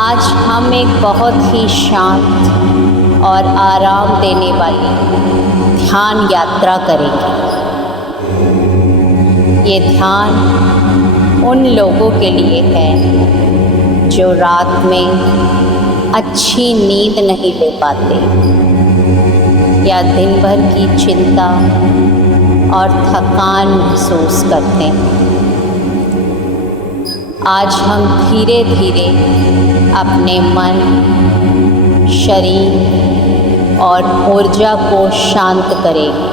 आज हम एक बहुत ही शांत और आराम देने वाली ध्यान यात्रा करेंगे। ये ध्यान उन लोगों के लिए है जो रात में अच्छी नींद नहीं ले पाते या दिन भर की चिंता और थकान महसूस करते हैं। आज हम धीरे धीरे अपने मन, शरीर और ऊर्जा को शांत करेंगे,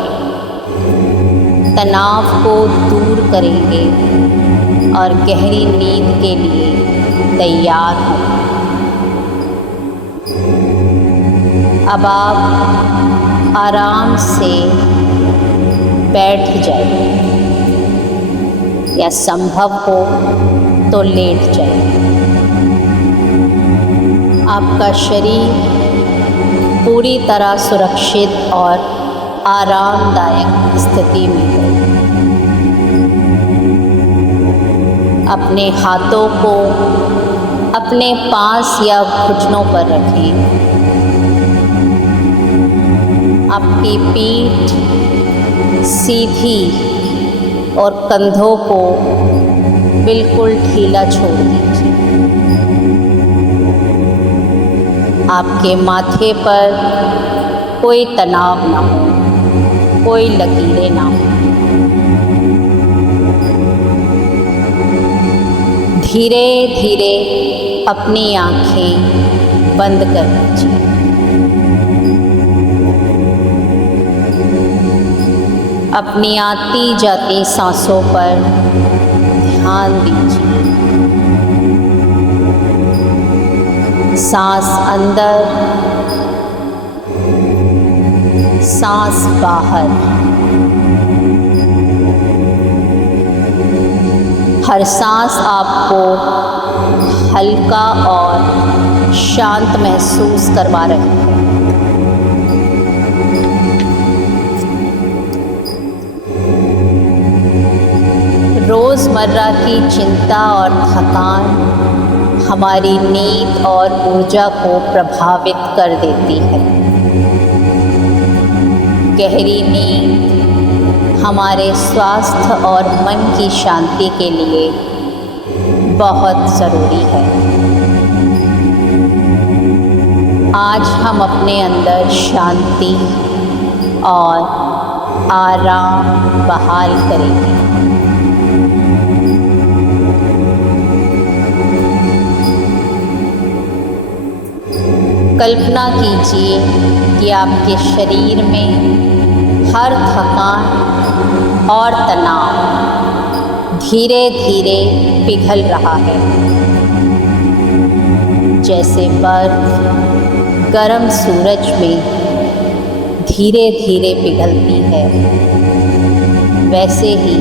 तनाव को दूर करेंगे और गहरी नींद के लिए तैयार हों। अब आप आराम से बैठ जाइए या संभव हो तो लेट जाइए। आपका शरीर पूरी तरह सुरक्षित और आरामदायक स्थिति में है। अपने हाथों को अपने पास या घुटनों पर रखें। आपकी पीठ सीधी और कंधों को बिल्कुल ढीला छोड़ दीजिए। आपके माथे पर कोई तनाव ना हो, कोई लकीरें ना हो। धीरे धीरे अपनी आँखें बंद कर दीजिए। अपनी आती जाती सांसों पर ध्यान दीजिए। सांस अंदर, सांस बाहर। हर सांस आपको हल्का और शांत महसूस करवा रही है। रोज़मर्रा की चिंता और थकान हमारी नींद और ऊर्जा को प्रभावित कर देती है। गहरी नींद हमारे स्वास्थ्य और मन की शांति के लिए बहुत ज़रूरी है। आज हम अपने अंदर शांति और आराम बहाल करेंगे। कल्पना कीजिए कि आपके शरीर में हर थकान और तनाव धीरे धीरे पिघल रहा है। जैसे बर्फ गर्म सूरज में धीरे धीरे पिघलती है, वैसे ही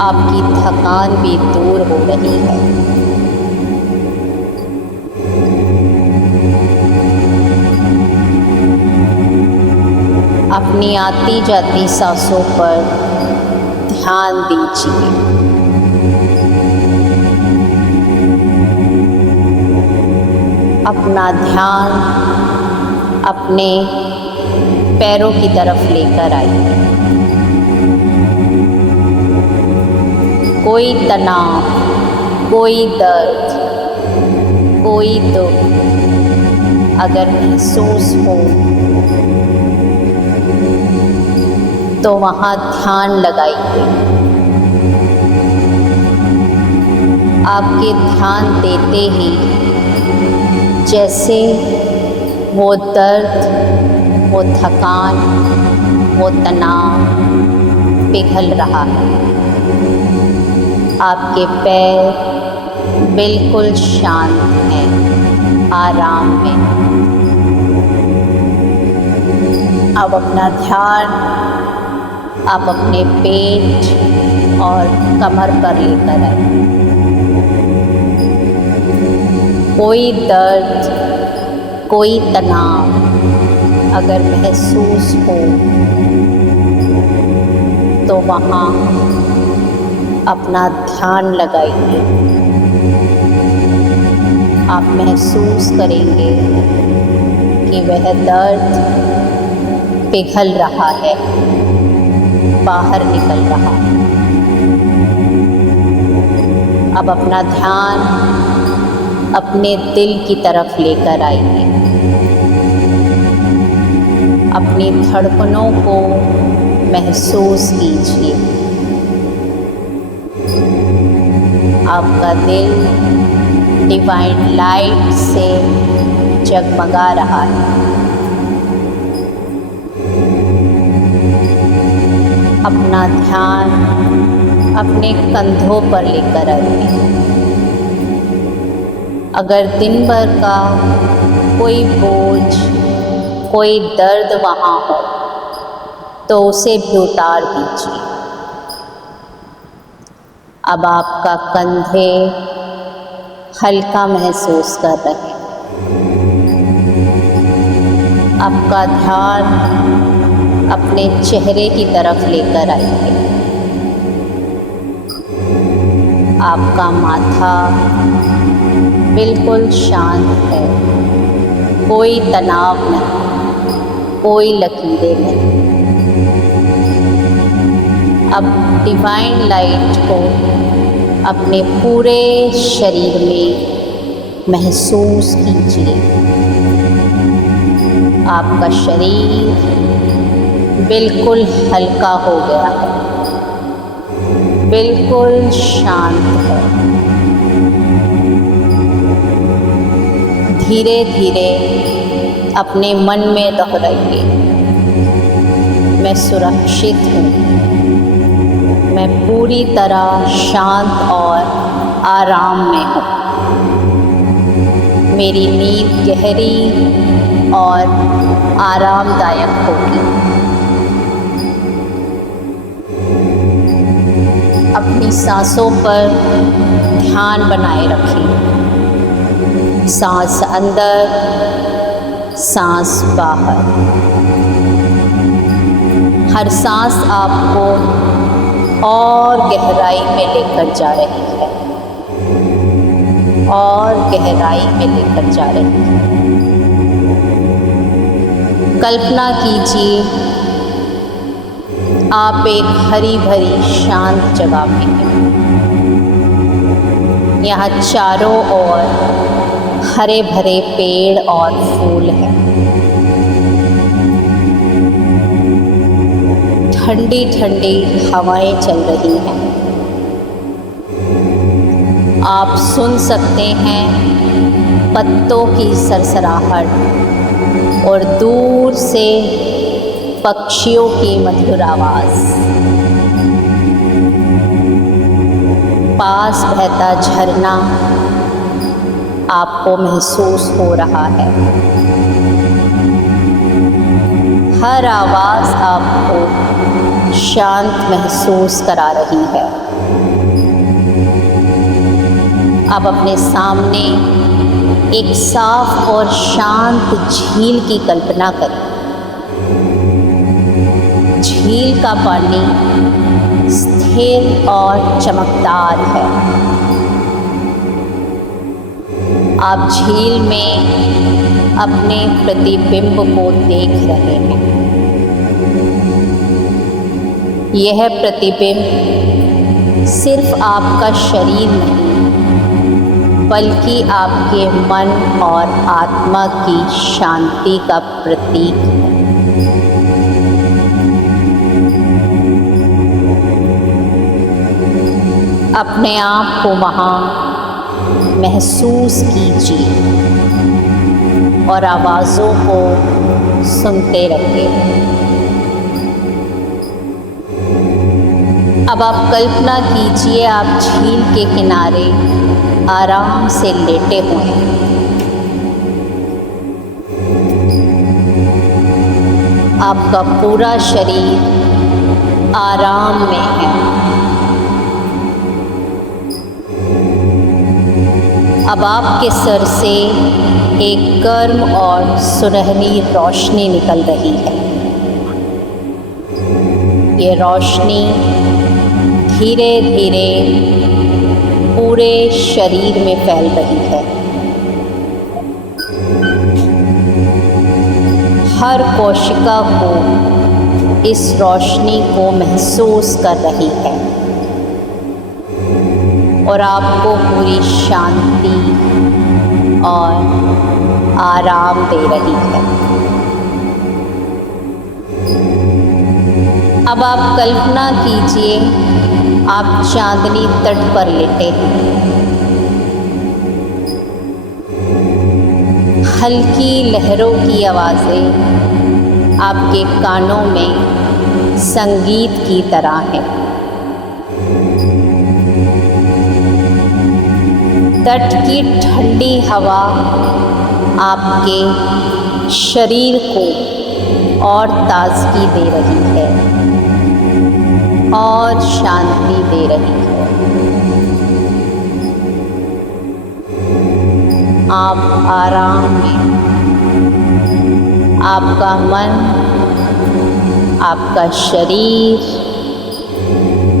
आपकी थकान भी दूर हो रही है। अपनी आती जाती सांसों पर ध्यान दीजिए। अपना ध्यान अपने पैरों की तरफ लेकर आइए। कोई तनाव, कोई दर्द, कोई दुख अगर महसूस हो तो वहाँ ध्यान लगाइए। आपके ध्यान देते ही जैसे वो दर्द, वो थकान, वो तनाव पिघल रहा है। आपके पैर बिल्कुल शांत हैं, आराम में। अब अपना ध्यान आप अपने पेट और कमर पर लेकर आए। कोई दर्द, कोई तनाव अगर महसूस हो तो वहाँ अपना ध्यान लगाइए। आप महसूस करेंगे कि वह दर्द पिघल रहा है, बाहर निकल रहा है। अब अपना ध्यान अपने दिल की तरफ लेकर आइए। अपनी धड़कनों को महसूस कीजिए। आपका दिल डिवाइन लाइट से जगमगा रहा है। अपना ध्यान अपने कंधों पर लेकर आइए। अगर दिन भर का कोई बोझ, कोई दर्द वहाँ हो तो उसे भी उतार दीजिए। अब आपका कंधे हल्का महसूस कर रहे हैं। आपका ध्यान अपने चेहरे की तरफ लेकर आइए। आपका माथा बिल्कुल शांत है, कोई तनाव नहीं, कोई लकीरें नहीं। अब डिवाइन लाइट को अपने पूरे शरीर में महसूस कीजिए। आपका शरीर बिल्कुल हल्का हो गया है, बिल्कुल शांत है। धीरे धीरे अपने मन में दोहराइए, मैं सुरक्षित हूँ, मैं पूरी तरह शांत और आराम में हूँ। मेरी नींद गहरी और आरामदायक होगी। अपनी सांसों पर ध्यान बनाए रखें। सांस अंदर, सांस बाहर। हर सांस आपको और गहराई में लेकर जा रही है, और गहराई में लेकर जा रही है। कल्पना कीजिए आप एक हरी भरी शांत जगह में हैं। यहाँ चारों ओर हरे भरे पेड़ और फूल हैं। ठंडी ठंडी हवाएं चल रही हैं। आप सुन सकते हैं पत्तों की सरसराहट और दूर से पक्षियों की मधुर आवाज़। पास बहता झरना आपको महसूस हो रहा है। हर आवाज़ आपको शांत महसूस करा रही है। अब अपने सामने एक साफ और शांत झील की कल्पना करें। झील का पानी स्थिर और चमकदार है। आप झील में अपने प्रतिबिंब को देख रहे हैं। यह प्रतिबिंब सिर्फ आपका शरीर नहीं, बल्कि आपके मन और आत्मा की शांति का प्रतीक है। अपने आप को वहाँ महसूस कीजिए और आवाज़ों को सुनते रहिए। अब आप कल्पना कीजिए आप झील के किनारे आराम से लेटे हुए हैं। आपका पूरा शरीर आराम में है। अब आपके सर से एक गर्म और सुनहरी रोशनी निकल रही है। ये रोशनी धीरे धीरे पूरे शरीर में फैल रही है। हर कोशिका को इस रोशनी को महसूस कर रही है और आपको पूरी शांति और आराम दे रही है। अब आप कल्पना कीजिए आप चांदनी तट पर लेटे हैं। हल्की लहरों की आवाज़ें आपके कानों में संगीत की तरह है। तट की ठंडी हवा आपके शरीर को और ताजगी दे रही है और शांति दे रही है। आप आराम में, आपका मन, आपका शरीर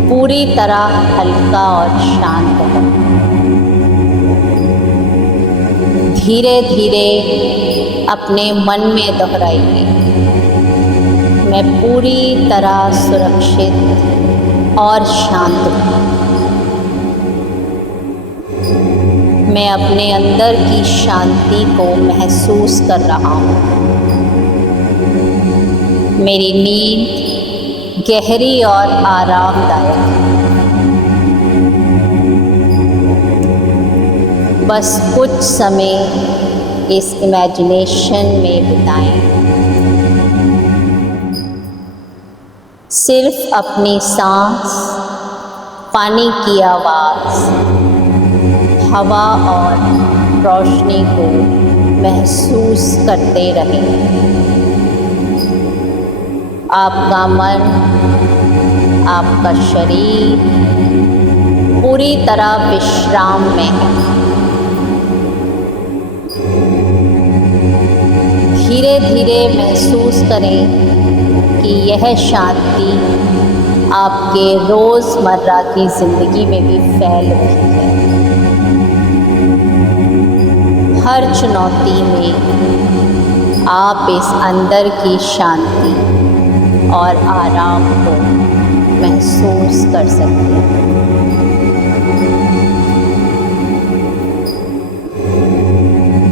पूरी तरह हल्का और शांत है। धीरे धीरे अपने मन में दोहराइए, मैं पूरी तरह सुरक्षित और शांत हूँ। मैं अपने अंदर की शांति को महसूस कर रहा हूँ। मेरी नींद गहरी और आरामदायक है। बस कुछ समय इस इमेजिनेशन में बिताएं। सिर्फ अपनी सांस, पानी की आवाज़, हवा और रोशनी को महसूस करते रहें। आपका मन, आपका शरीर पूरी तरह विश्राम में है। धीरे धीरे महसूस करें कि यह शांति आपके रोज़मर्रा की ज़िंदगी में भी फैल रही है। हर चुनौती में आप इस अंदर की शांति और आराम को महसूस कर सकते हैं।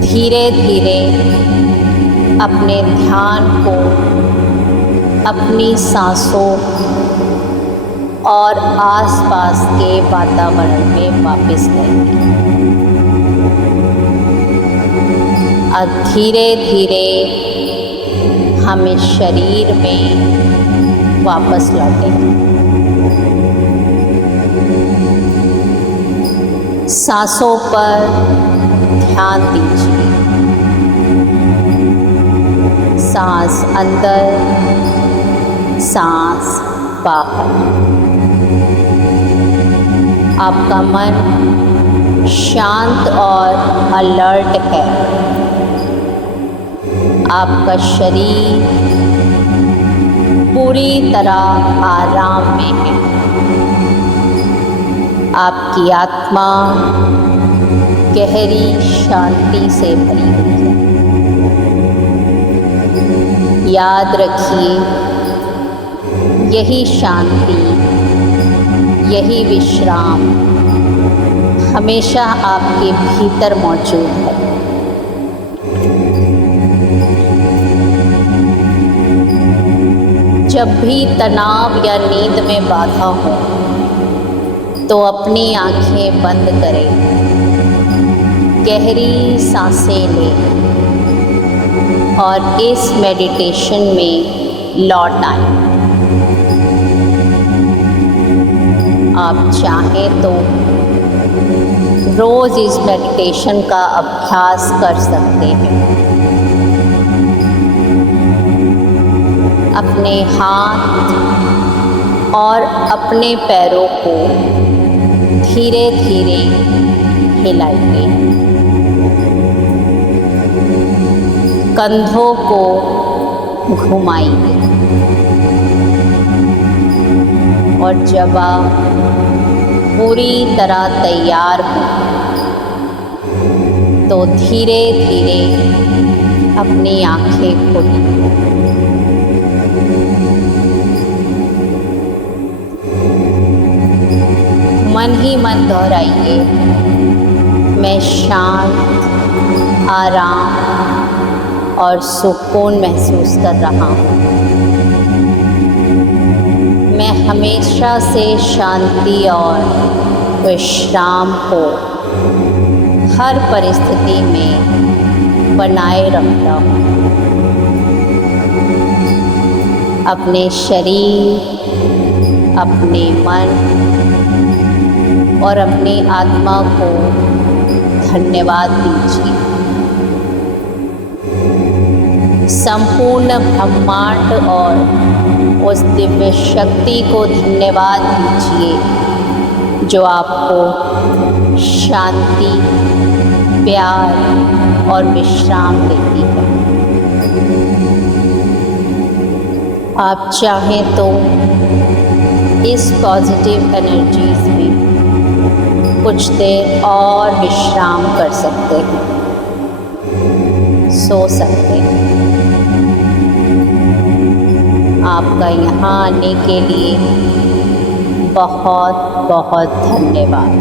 धीरे धीरे अपने ध्यान को अपनी सांसों और आसपास के वातावरण में वापस लाइए। अब धीरे धीरे हम इस शरीर में वापस लौटेंगे। सांसों पर ध्यान दीजिए। सांस अंदर, सांस बाहर। आपका मन शांत और अलर्ट है। आपका शरीर पूरी तरह आराम में है। आपकी आत्मा गहरी शांति से भरी हुई है। याद रखिए, यही शांति, यही विश्राम हमेशा आपके भीतर मौजूद है। जब भी तनाव या नींद में बाधा हो तो अपनी आंखें बंद करें, गहरी सांसें लें और इस मेडिटेशन में लौट आएं। आप चाहें तो रोज़ इस मेडिटेशन का अभ्यास कर सकते हैं। अपने हाथ और अपने पैरों को धीरे धीरे हिलाइए। कंधों को घुमाइए और जब आप पूरी तरह तैयार हो तो धीरे धीरे अपनी आंखें खोली। मन ही मन दोहराइए, मैं शांत, आराम और सुकून महसूस कर रहा हूँ। मैं हमेशा से शांति और विश्राम को हर परिस्थिति में बनाए रखता हूँ। अपने शरीर, अपने मन और अपनी आत्मा को धन्यवाद दीजिए। संपूर्ण ब्रह्मांड और उस दिव्य शक्ति को धन्यवाद दीजिए जो आपको शांति, प्यार और विश्राम देती है। आप चाहें तो इस पॉजिटिव एनर्जीज में कुछ देर और विश्राम कर सकते हैं, सो सकते हैं। आपका यहाँ आने के लिए बहुत बहुत धन्यवाद।